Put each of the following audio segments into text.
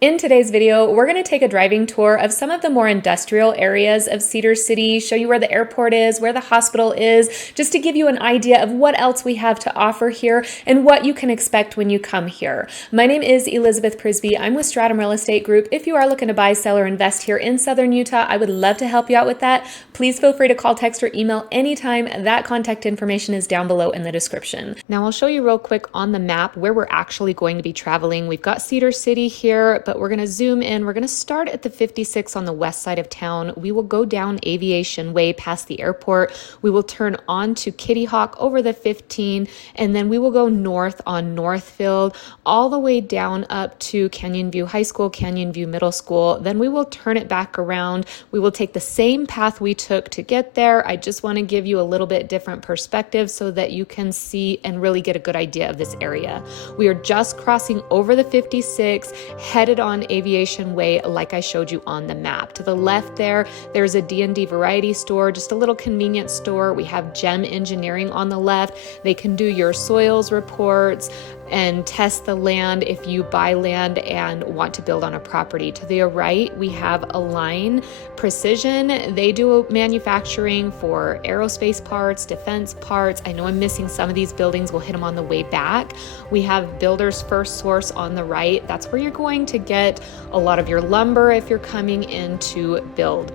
In today's video, we're going to take a driving tour of some of the more industrial areas of Cedar City, show you where the airport is, where the hospital is, just to give you an idea of what else we have to offer here and what you can expect when you come here. My name is Elizabeth Prisbrey. I'm with Stratum Real Estate Group. If you are looking to buy, sell, or invest here in Southern Utah, I would love to help you out with that. Please feel free to call, text, or email anytime. That contact information is down below in the description. Now I'll show you real quick on the map where we're actually going to be traveling. We've got Cedar City here, but we're going to zoom in. We're going to start at the 56 on the west side of town. We will go down Aviation Way past the airport. We will turn on to Kitty Hawk over the 15, and then we will go north on Northfield all the way down up to Canyon View High School, Canyon View Middle School. Then we will turn it back around. We will take the same path we took to get there. I just want to give you a little bit different perspective so that you can see and really get a good idea of this area. We are just crossing over the 56, headed on Aviation Way like I showed you on the map. To the left there's a D&D variety store, just a little convenience store. We have Gem Engineering on the left. They can do your soils reports and test the land if you buy land and want to build on a property. To the right, we have Align Precision. They do manufacturing for aerospace parts, defense parts. I know I'm missing some of these buildings. We'll hit them on the way back. We have Builders First Source on the right. That's where you're going to get a lot of your lumber if you're coming in to build.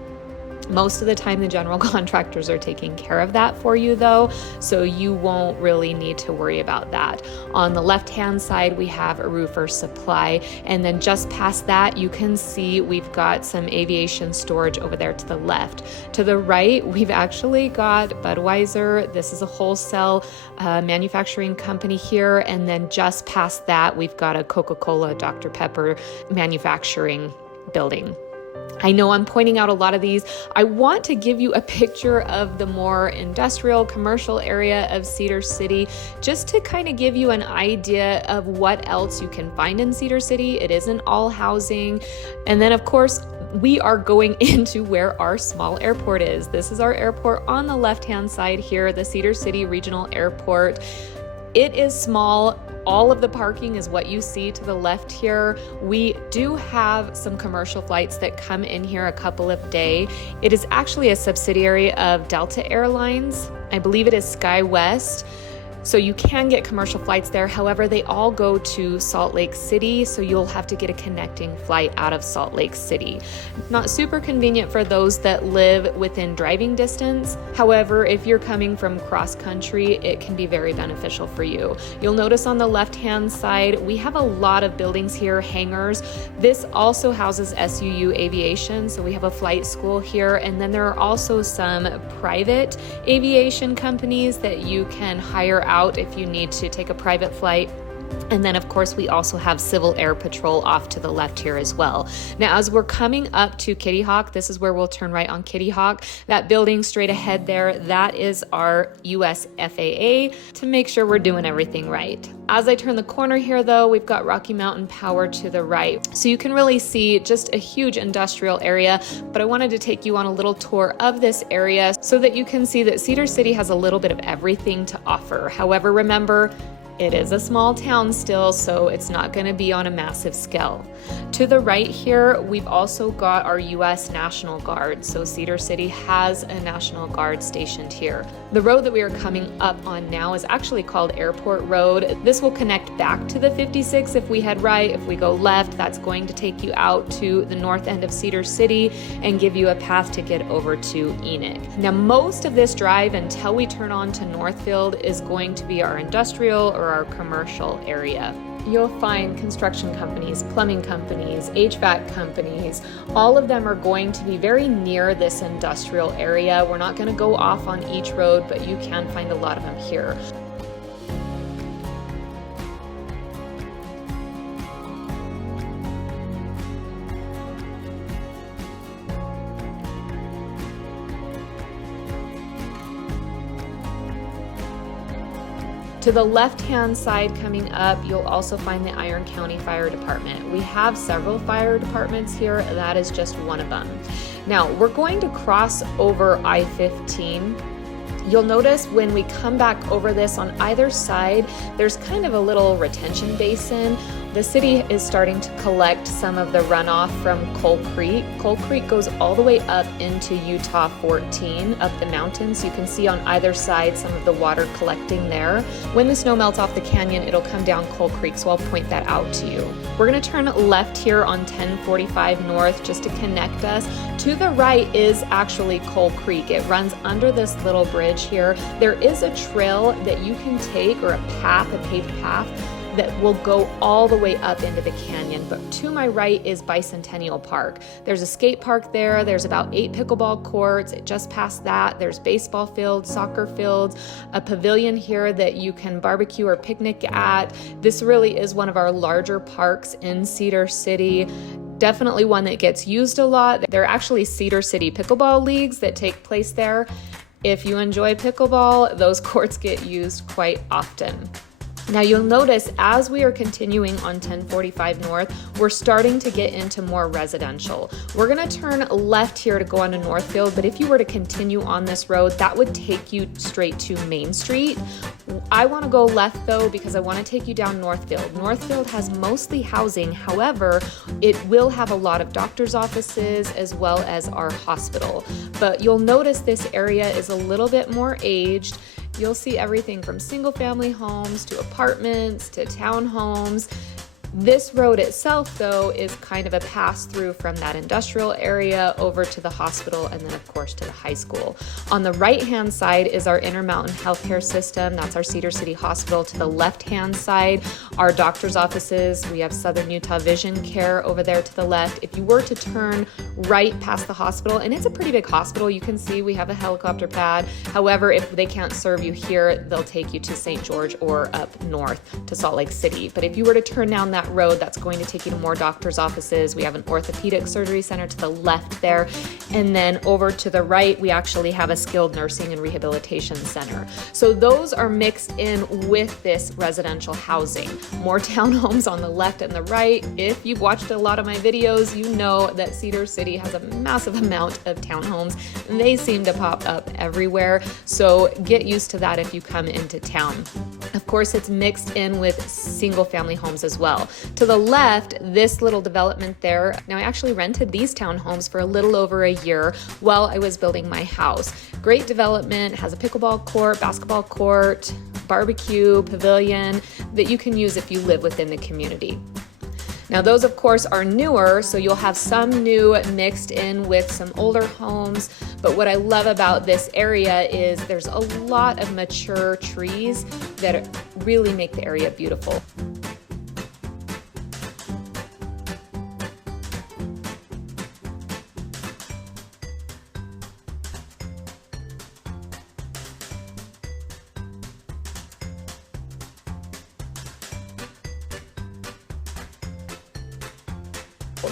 Most of the time, the general contractors are taking care of that for you though, so you won't really need to worry about that. On the left-hand side, we have a Roofer Supply, and then just past that, you can see we've got some aviation storage over there to the left. To the right, we've actually got Budweiser. This is a wholesale manufacturing company here, and then just past that, we've got a Coca-Cola, Dr. Pepper manufacturing building. I know I'm pointing out a lot of these. I want to give you a picture of the more industrial commercial area of Cedar City, just to kind of give you an idea of what else you can find in Cedar City. It isn't all housing. And then of course, we are going into where our small airport is. This is our airport on the left-hand side here, the Cedar City Regional Airport. It is small. All of the parking is what you see to the left here. We do have some commercial flights that come in here a couple of days. It is actually a subsidiary of Delta Airlines. I believe it is SkyWest. So you can get commercial flights there. However, they all go to Salt Lake City, so you'll have to get a connecting flight out of Salt Lake City. Not super convenient for those that live within driving distance. However, if you're coming from cross country, it can be very beneficial for you. You'll notice on the left-hand side, we have a lot of buildings here, hangars. This also houses SUU Aviation, so we have a flight school here, and then there are also some private aviation companies that you can hire out if you need to take a private flight. And then of course we also have Civil Air Patrol off to the left here as well. Now as we're coming up to Kitty Hawk, this is where we'll turn right on Kitty Hawk. That building straight ahead there, that is our US FAA, to make sure we're doing everything right. As I turn the corner here though, we've got Rocky Mountain Power to the right. So you can really see just a huge industrial area, but I wanted to take you on a little tour of this area so that you can see that Cedar City has a little bit of everything to offer. However, remember, it is a small town still, so it's not going to be on a massive scale. To the right here, we've also got our U.S. National Guard. So Cedar City has a National Guard stationed here. The road that we are coming up on now is actually called Airport Road. This will connect back to the 56 if we head right. If we go left, that's going to take you out to the north end of Cedar City and give you a path to get over to Enoch. Now, most of this drive until we turn on to Northfield is going to be our industrial or our commercial area. You'll find construction companies, plumbing companies, HVAC companies. All of them are going to be very near this industrial area. We're not going to go off on each road, but you can find a lot of them here. To the left-hand side coming up, you'll also find the Iron County Fire Department. We have several fire departments here. That is just one of them. Now, we're going to cross over I-15. You'll notice when we come back over this on either side, there's kind of a little retention basin. The city is starting to collect some of the runoff from Coal Creek. Coal Creek goes all the way up into Utah 14, up the mountains. You can see on either side some of the water collecting there. When the snow melts off the canyon, it'll come down Coal Creek, so I'll point that out to you. We're gonna turn left here on 1045 North just to connect us. To the right is actually Coal Creek. It runs under this little bridge here. There is a trail that you can take, or a path, a paved path, that will go all the way up into the canyon. But to my right is Bicentennial Park. There's a skate park there. There's about 8 pickleball courts. Just past that, there's baseball fields, soccer fields, a pavilion here that you can barbecue or picnic at. This really is one of our larger parks in Cedar City. Definitely one that gets used a lot. There are actually Cedar City pickleball leagues that take place there. If you enjoy pickleball, those courts get used quite often. Now you'll notice as we are continuing on 1045 North, we're starting to get into more residential. We're gonna turn left here to go onto Northfield, but if you were to continue on this road, that would take you straight to Main Street. I wanna go left though, because I wanna take you down Northfield. Northfield has mostly housing, however, it will have a lot of doctor's offices as well as our hospital. But you'll notice this area is a little bit more aged. You'll see everything from single family homes to apartments to townhomes. This road itself, though, is kind of a pass through from that industrial area over to the hospital and then, of course, to the high school. On the right-hand side is our Intermountain Healthcare System. That's our Cedar City Hospital. To the left-hand side, our doctor's offices. We have Southern Utah Vision Care over there to the left. If you were to turn right past the hospital, and it's a pretty big hospital, you can see we have a helicopter pad. However, if they can't serve you here, they'll take you to St. George or up north to Salt Lake City. But if you were to turn down that road, that's going to take you to more doctor's offices. We have an orthopedic surgery center to the left there. And then over to the right, we actually have a skilled nursing and rehabilitation center. So those are mixed in with this residential housing. More townhomes on the left and the right. If you've watched a lot of my videos, you know that Cedar City has a massive amount of townhomes. They seem to pop up everywhere. So get used to that if you come into town. Of course, it's mixed in with single family homes as well. To the left, this little development there, now I actually rented these townhomes for a little over a year while I was building my house. Great development, has a pickleball court, basketball court, barbecue, pavilion that you can use if you live within the community. Now those of course are newer, so you'll have some new mixed in with some older homes. But what I love about this area is there's a lot of mature trees that really make the area beautiful.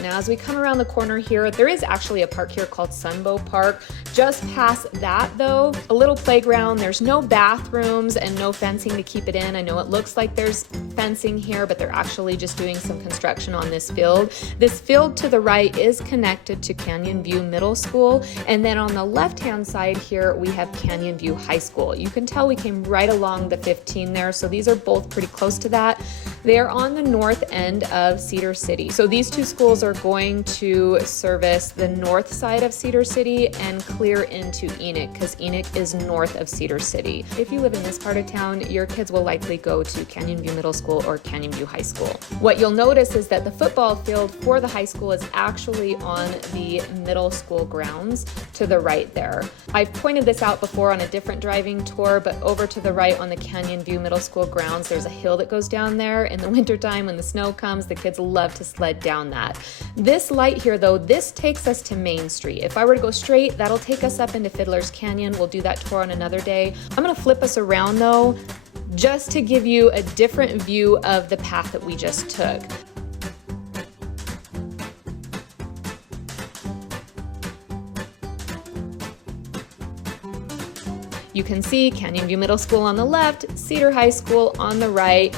Now, as we come around the corner here, there is actually a park here called Sunbow Park. Just past that though, a little playground. There's no bathrooms and no fencing to keep it in. I know it looks like there's fencing here, but they're actually just doing some construction on this field. This field to the right is connected to Canyon View Middle School. And then on the left-hand side here, we have Canyon View High School. You can tell we came right along the 15 there. So these are both pretty close to that. They are on the north end of Cedar City. So these two schools are going to service the north side of Cedar City and clear into Enoch, because Enoch is north of Cedar City. If you live in this part of town, your kids will likely go to Canyon View Middle School or Canyon View High School. What you'll notice is that the football field for the high school is actually on the middle school grounds to the right there. I've pointed this out before on a different driving tour, but over to the right on the Canyon View Middle School grounds, there's a hill that goes down there. In the wintertime, when the snow comes, the kids love to sled down that. This light here though, this takes us to Main Street. If I were to go straight, that'll take us up into Fiddler's Canyon. We'll do that tour on another day. I'm gonna flip us around though, just to give you a different view of the path that we just took. You can see Canyon View Middle School on the left, Cedar High School on the right.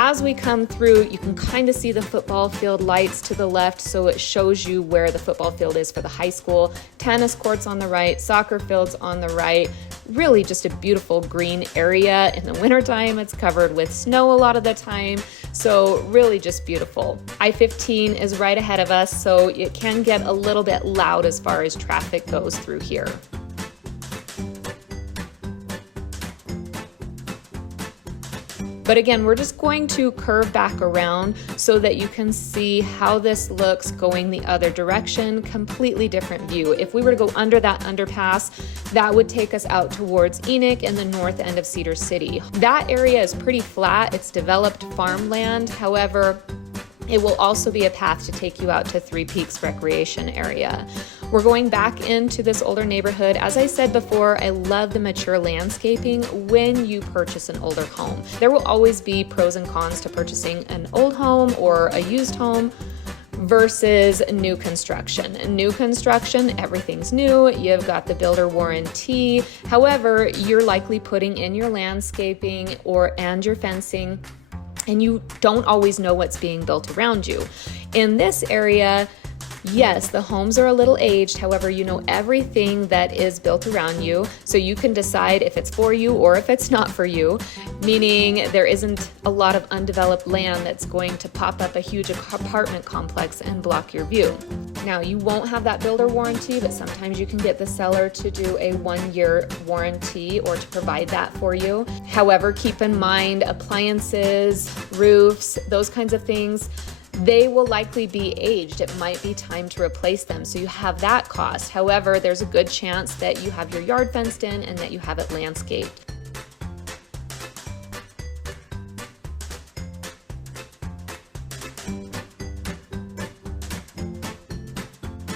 As we come through, you can kind of see the football field lights to the left, so it shows you where the football field is for the high school. Tennis courts on the right, soccer fields on the right. Really just a beautiful green area. In the wintertime, it's covered with snow a lot of the time. So really just beautiful. I-15 is right ahead of us, so it can get a little bit loud as far as traffic goes through here. But again, we're just going to curve back around so that you can see how this looks going the other direction. Completely different view. If we were to go under that underpass, that would take us out towards Enoch and the north end of Cedar City. That area is pretty flat. It's developed farmland. However, it will also be a path to take you out to Three Peaks Recreation Area. We're going back into this older neighborhood. As I said before, I love the mature landscaping when you purchase an older home. There will always be pros and cons to purchasing an old home or a used home versus new construction. New construction, everything's new. You've got the builder warranty. However, you're likely putting in your landscaping and your fencing, and you don't always know what's being built around you. In this area, yes, the homes are a little aged, however, you know everything that is built around you, so you can decide if it's for you or if it's not for you, meaning there isn't a lot of undeveloped land that's going to pop up a huge apartment complex and block your view. Now, you won't have that builder warranty, but sometimes you can get the seller to do a 1-year warranty or to provide that for you. However, keep in mind appliances, roofs, those kinds of things, they will likely be aged. It might be time to replace them, so you have that cost. However, there's a good chance that you have your yard fenced in and that you have it landscaped.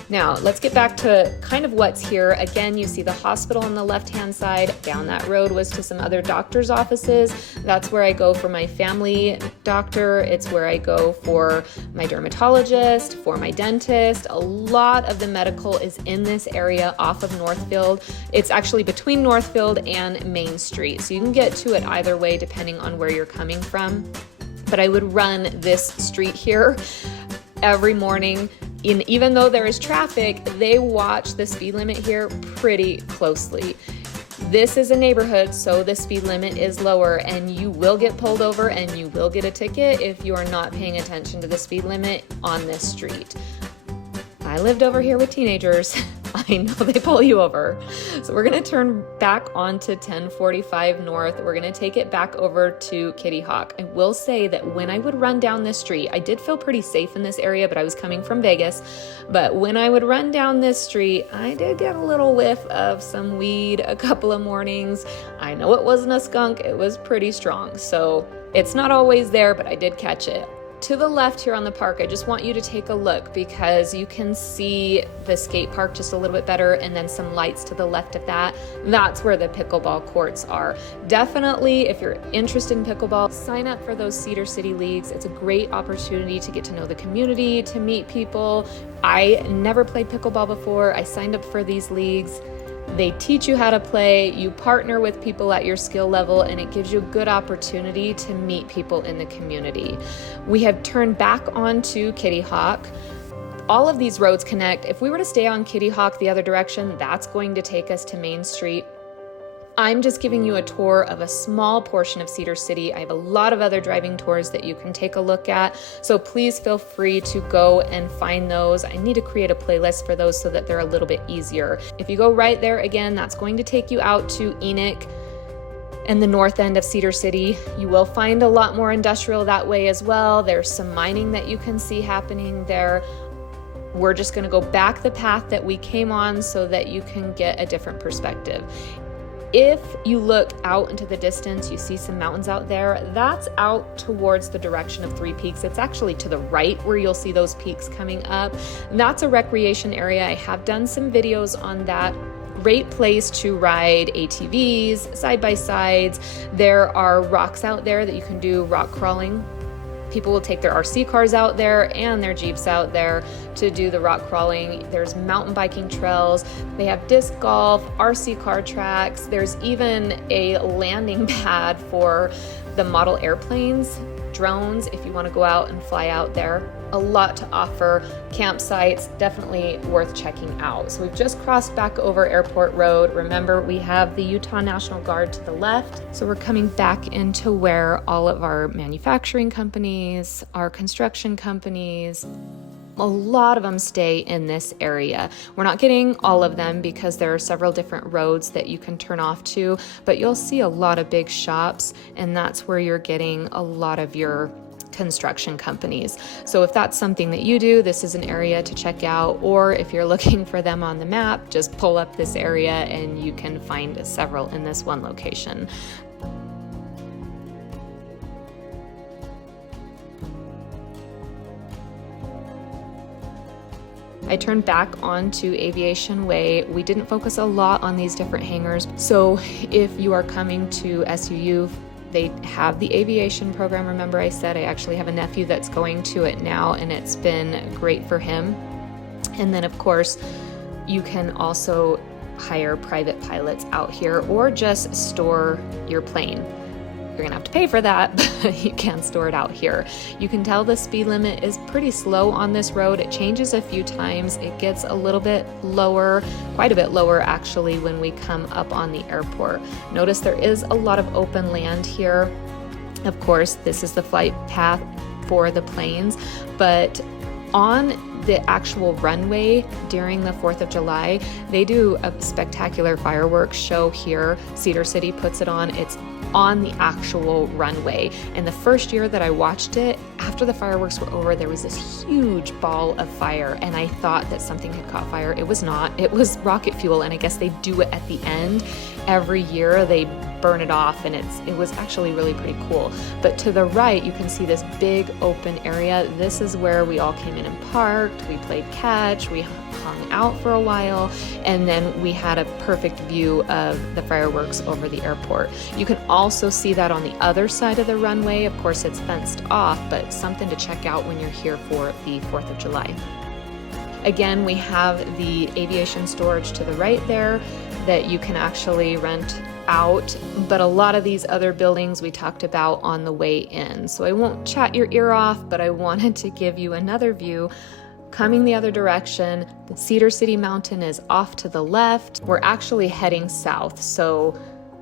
Now, let's get back to kind of what's here. Again, you see the hospital on the left-hand side. Down that road was to some other doctor's offices. That's where I go for my family doctor. It's where I go for my dermatologist, for my dentist. A lot of the medical is in this area off of Northfield. It's actually between Northfield and Main Street, so you can get to it either way depending on where you're coming from. But I would run this street here every morning. Even though there is traffic, they watch the speed limit here pretty closely. This is a neighborhood, so the speed limit is lower, and you will get pulled over and you will get a ticket if you are not paying attention to the speed limit on this street. I lived over here with teenagers. I know they pull you over. So we're gonna turn back onto 1045 North. We're gonna take it back over to Kitty Hawk. I will say that when I would run down this street, I did feel pretty safe in this area, but I was coming from Vegas. But when I would run down this street, I did get a little whiff of some weed a couple of mornings. I know it wasn't a skunk, it was pretty strong. So it's not always there, but I did catch it. To the left here on the park, I just want you to take a look because you can see the skate park just a little bit better, and then some lights to the left of that. That's where the pickleball courts are. Definitely, if you're interested in pickleball, sign up for those Cedar City leagues. It's a great opportunity to get to know the community, to meet people. I never played pickleball before. I signed up for these leagues. They teach you how to play, you partner with people at your skill level, and it gives you a good opportunity to meet people in the community. We have turned back onto Kitty Hawk. All of these roads connect. If we were to stay on Kitty Hawk the other direction, that's going to take us to Main Street. I'm just giving you a tour of a small portion of Cedar City. I have a lot of other driving tours that you can take a look at, so please feel free to go and find those. I need to create a playlist for those so that they're a little bit easier. If you go right there, again, that's going to take you out to Enoch and the north end of Cedar City. You will find a lot more industrial that way as well. There's some mining that you can see happening there. We're just going to go back the path that we came on so that you can get a different perspective. If you look out into the distance, you see some mountains out there. That's out towards the direction of Three Peaks. It's actually to the right where you'll see those peaks coming up. That's a recreation area. I have done some videos on that. Great place to ride ATVs, side-by-sides. There are rocks out there that you can do rock crawling. People will take their RC cars out there and their Jeeps out there to do the rock crawling. There's mountain biking trails. They have disc golf, RC car tracks. There's even a landing pad for the model airplanes, drones, if you want to go out and fly out there. a lot to offer. Campsites, definitely worth checking out. So we've just crossed back over Airport Road. Remember, we have the Utah National Guard to the left. So we're coming back into where all of our manufacturing companies, our construction companies, a lot of them stay in this area. We're not getting all of them because there are several different roads that you can turn off to, but you'll see a lot of big shops, and that's where you're getting a lot of your construction companies. So if that's something that you do, this is an area to check out, or if you're looking for them on the map, just pull up this area and you can find several in this one location. I turned back onto Aviation Way. We didn't focus a lot on these different hangars. So if you are coming to SUU, they have the aviation program. Remember I said I actually have a nephew that's going to it now, and it's been great for him. And then of course, you can also hire private pilots out here or just store your plane. You're gonna have to pay for that, but you can store it out here. You can tell the speed limit is pretty slow on this road. It changes a few times. It gets a little bit lower, quite a bit lower actually, when we come up on the airport. Notice there is a lot of open land here. Of course, this is the flight path for the planes, but on the actual runway during the 4th of July, they do a spectacular fireworks show here. Cedar City puts it on. It's on the actual runway. And the first year that I watched it, after the fireworks were over, there was this huge ball of fire, and I thought that something had caught fire. It was not. It was rocket fuel, and I guess they do it at the end. Every year they burn it off, and it was actually really pretty cool. But to the right, you can see this big open area. This is where we all came in and parked. We played catch. We hung out for a while, and then we had a perfect view of the fireworks over the airport. You can also see that on the other side of the runway. Of course, it's fenced off, but something to check out when you're here for the 4th of July. Again, we have the aviation storage to the right there that you can actually rent out, but a lot of these other buildings we talked about on the way in. So I won't chat your ear off, but I wanted to give you another view. Coming the other direction, the Cedar City Mountain is off to the left. We're actually heading south. So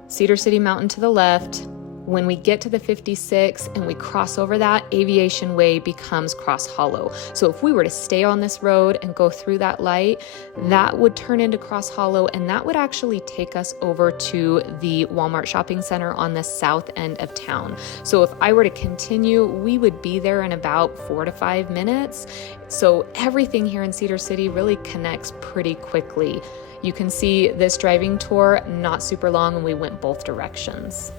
Cedar City Mountain to the left. When we get to the 56 and we cross over that, Aviation Way becomes Cross Hollow. So if we were to stay on this road and go through that light, that would turn into Cross Hollow, and that would actually take us over to the Walmart shopping center on the south end of town. So if I were to continue, we would be there in about 4 to 5 minutes. So everything here in Cedar City really connects pretty quickly. You can see this driving tour, not super long, and we went both directions.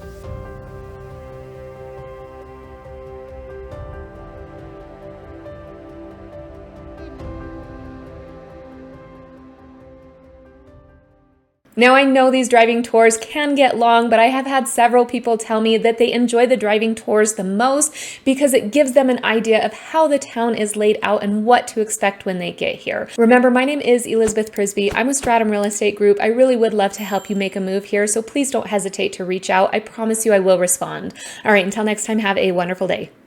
Now, I know these driving tours can get long, but I have had several people tell me that they enjoy the driving tours the most because it gives them an idea of how the town is laid out and what to expect when they get here. Remember, my name is Elizabeth Prisbrey. I'm with Stratum Real Estate Group. I really would love to help you make a move here, so please don't hesitate to reach out. I promise you I will respond. All right, until next time, have a wonderful day.